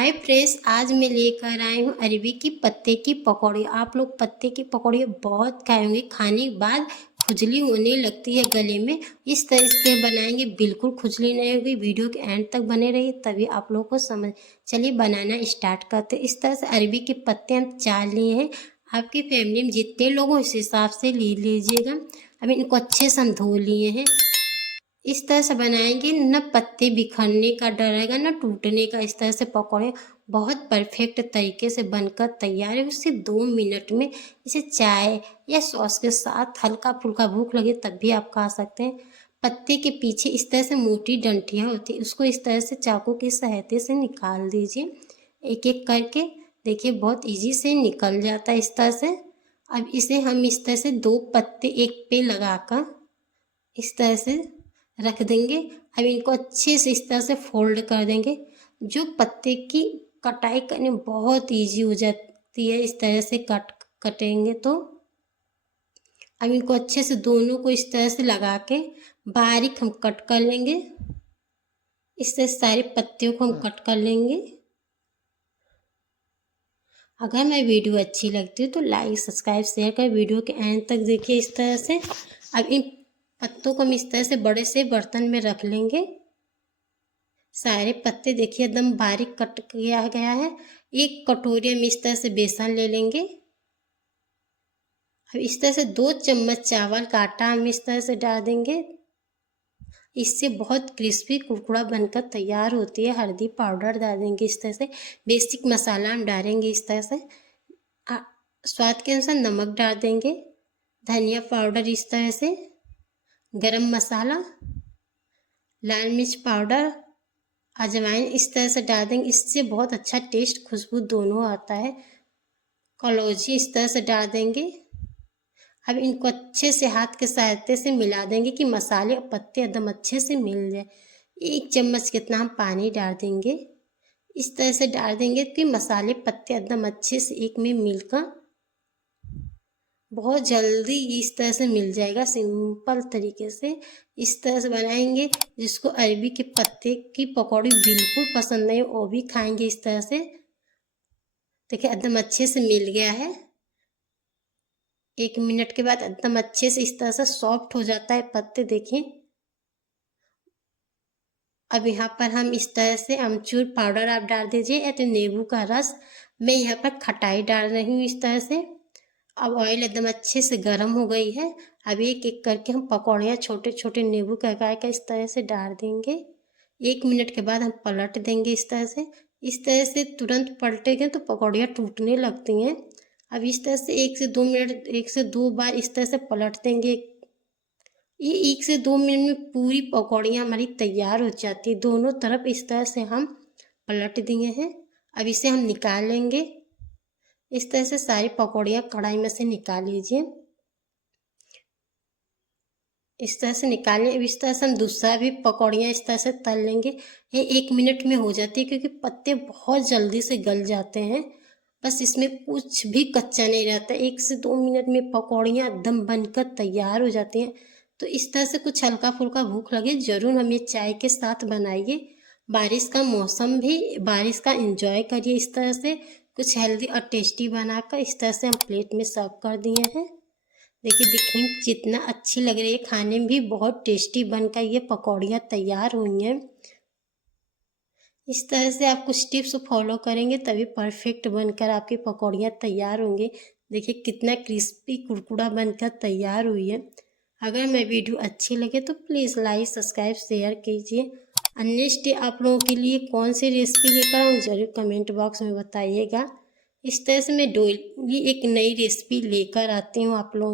Hi friends, आज मैं लेकर आई हूँ अरबी की पत्ते की पकौड़ी। आप लोग पत्ते की पकौड़ी बहुत खाए होंगे। खाने के बाद खुजली होने लगती है गले में। इस तरह से बनाएंगे, बिल्कुल खुजली नहीं होगी। वीडियो के एंड तक बने रहिए, तभी आप लोगों को समझ। चलिए बनाना स्टार्ट करते हैं। इस तरह से अरबी के पत्ते हम 4 लिए हैं। आपकी फैमिली में जितने लोग हो उस हिसाब से ले लीजिएगा। अब इनको अच्छे से हम धो लिए हैं। इस तरह से बनाएंगे, न पत्ते बिखरने का डर रहेगा न टूटने का। इस तरह से पकौड़े बहुत परफेक्ट तरीके से बनकर तैयार है। सिर्फ 2 मिनट में इसे चाय या सॉस के साथ हल्का फुल्का भूख लगे तब भी आप खा सकते हैं। पत्ते के पीछे इस तरह से मोटी डंठियाँ होती है, उसको इस तरह से चाकू की सहायता से निकाल दीजिए। एक एक करके देखिए, बहुत इजी से निकल जाता है इस तरह से। अब इसे हम इस तरह से 2 पत्ते एक पे लगाकर इस तरह से रख देंगे। अब इनको अच्छे से इस तरह से फोल्ड कर देंगे। जो पत्ते की कटाई करने बहुत इजी हो जाती है, इस तरह से कटेंगे तो। अब इनको अच्छे से दोनों को इस तरह से लगा के बारीक हम कट कर लेंगे। इस तरह सारे पत्तियों को हम कट कर लेंगे। अगर मेरी वीडियो अच्छी लगती है तो लाइक सब्सक्राइब शेयर कर, वीडियो के एंड तक देखिए। इस तरह से अब इन पत्तों को हम इस तरह से बड़े से बर्तन में रख लेंगे। सारे पत्ते देखिए एकदम बारीक कट किया गया है। एक कटोरी में इस तरह से बेसन ले लेंगे। अब इस तरह से 2 चम्मच चावल का आटा हम इस तरह से डाल देंगे। इससे बहुत क्रिस्पी कुरकुरा बनकर तैयार होती है। हल्दी पाउडर डाल देंगे इस तरह से। बेसिक मसाला हम डालेंगे इस तरह से। स्वाद के अनुसार नमक डाल देंगे। धनिया पाउडर इस तरह से। गरम मसाला, लाल मिर्च पाउडर, अजवाइन इस तरह से डाल देंगे। इससे बहुत अच्छा टेस्ट, खुशबू दोनों आता है। कलौंजी इस तरह से डाल देंगे। अब इनको अच्छे से हाथ के सहायता से मिला देंगे कि मसाले और पत्ते एकदम अच्छे से मिल जाए। 1 चम्मच कितना हम पानी डाल देंगे। इस तरह से डाल देंगे कि मसाले पत्ते एकदम अच्छे से एक में मिलकर बहुत जल्दी इस तरह से मिल जाएगा। सिंपल तरीके से इस तरह से बनाएंगे। जिसको अरबी के पत्ते की पकौड़ी बिल्कुल पसंद नहीं वो भी खाएंगे इस तरह से। देखिए एकदम अच्छे से मिल गया है। 1 मिनट के बाद एकदम अच्छे से इस तरह से सॉफ्ट हो जाता है पत्ते, देखिए। अब यहाँ पर हम इस तरह से अमचूर पाउडर आप डाल दीजिए या तो नींबू का रस। मैं यहाँ पर खटाई डाल रही हूँ इस तरह से। अब ऑयल एकदम अच्छे से गर्म हो गई है। अब एक एक करके हम पकौड़ियाँ छोटे छोटे नींबू का इस तरह से डाल देंगे। 1 मिनट के बाद हम पलट देंगे इस तरह से। इस तरह से तुरंत पलटेंगे तो पकौड़ियाँ टूटने लगती हैं। अब इस तरह से 1 से 2 मिनट, 1 से 2 बार इस तरह से पलट देंगे। ये 1 से 2 मिनट में पूरी पकौड़ियाँ हमारी तैयार हो जाती है। दोनों तरफ इस तरह से हम पलट दिए हैं। अब इसे हम निकाल लेंगे। इस तरह से सारी पकौड़ियाँ कढ़ाई में से निकाल लीजिए। इस तरह से निकालें। अब इस तरह से हम दूसरा भी पकौड़ियाँ इस तरह से तल लेंगे। ये 1 मिनट में हो जाती है क्योंकि पत्ते बहुत जल्दी से गल जाते हैं। बस इसमें कुछ भी कच्चा नहीं रहता। 1 से 2 मिनट में पकौड़ियाँ एकदम बनकर तैयार हो जाती हैं। तो इस तरह से कुछ हल्का फुल्का भूख लगे ज़रूर हम ये चाय के साथ बनाइए। बारिश का मौसम भी, बारिश का एंजॉय करिए। इस तरह से कुछ हेल्दी और टेस्टी बनाकर इस तरह से हम प्लेट में सर्व कर दिए हैं। देखिए दिखने में जितना अच्छी लग रही है, खाने में भी बहुत टेस्टी बनकर ये पकौड़ियाँ तैयार हुई हैं। इस तरह से आप कुछ टिप्स फॉलो करेंगे तभी परफेक्ट बनकर आपकी पकौड़ियाँ तैयार होंगे। देखिए कितना क्रिस्पी कुरकुरा बनकर तैयार हुई है। अगर मेरी वीडियो अच्छी लगे तो प्लीज़ लाइक सब्सक्राइब शेयर कीजिए। नेक्स्ट डे आप लोगों के लिए कौन सी रेसिपी लेकर आऊँ ज़रूर कमेंट बॉक्स में बताइएगा। इस तरह से मैं डेली एक नई रेसिपी लेकर आती हूँ आप लोगों